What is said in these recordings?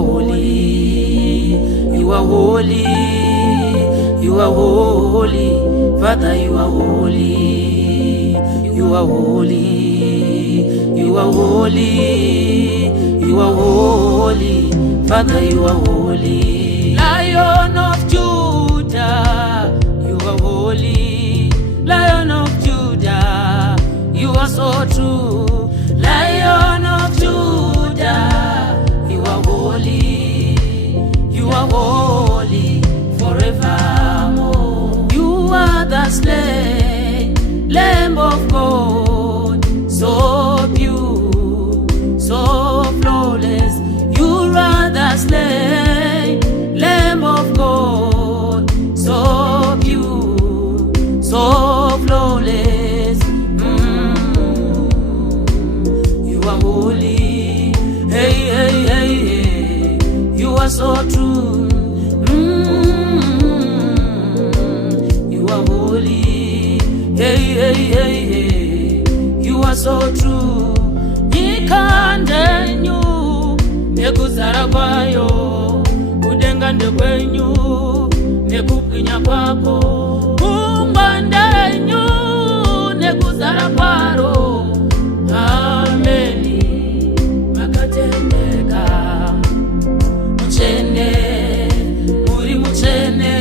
are holy, you are holy, you are holy, Father, you are holy, you are holy, you are holy, you are holy, Father, you are holy. Lion of Judah, you are holy, Lion of Judah, you are so true. Lion of Judah, you are holy, you are holy forevermore. You are the slain Lamb of God, so pure, so flawless. You are the slain Lamb of God, so pure, so flawless. You are holy, hey, hey, hey, hey. You are so true. You are holy, hey, hey, hey, hey. You are so true. Nikandenyu nekuzara kwayo, kudenga ndekwenyu nekupwinya kwako. Kungandenyu nekuzara kwaro, ameni makatendeka. Muchene, muri muchene,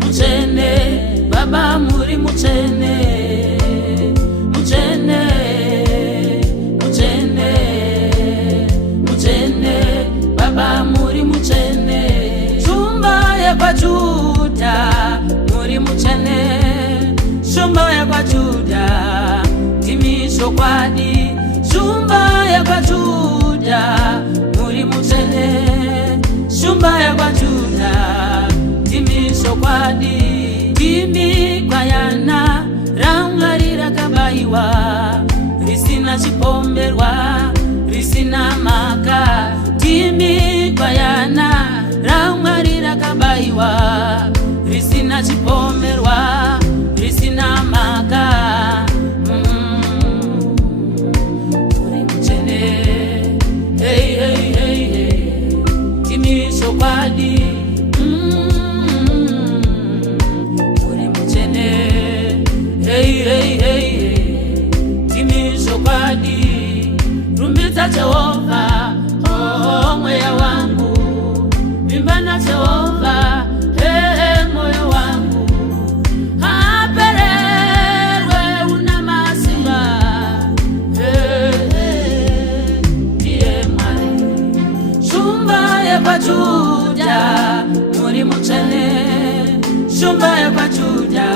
muchene, Baba muri muchene, muchene, muchene, muchene, Baba muri muchene. Shumba ya kwa Juda, muri muchene, shumba ya kwa Juda, timisho kwadi. Shumba ya kwa Juda, muri muchene, shumba ya kwa Juda, timisho kwadi. Timi kwa yana, raungarira kabaiwa, risina chipomberwa, risina maka. Timi kwa yana, raungarira kabaiwa, risina chipomberwa, risina maka. Muri muchene, hey, hey, hey, hey. Timisho kwadi. Muri muchene, hey, hey, hey, hey. Timisho kwadi. Rumbita Jehova, oh, moyo wangu. Bimbana Jehova, hey, moyo wangu. Apererwe una masima, hey, hey, die mari. Shumba ya kwa Juda, muri muchene, shumba ya kwa Juda,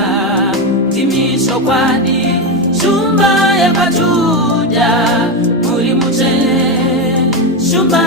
timisho kwadi. Shumba ya kwa Juda, muri muchene, shumba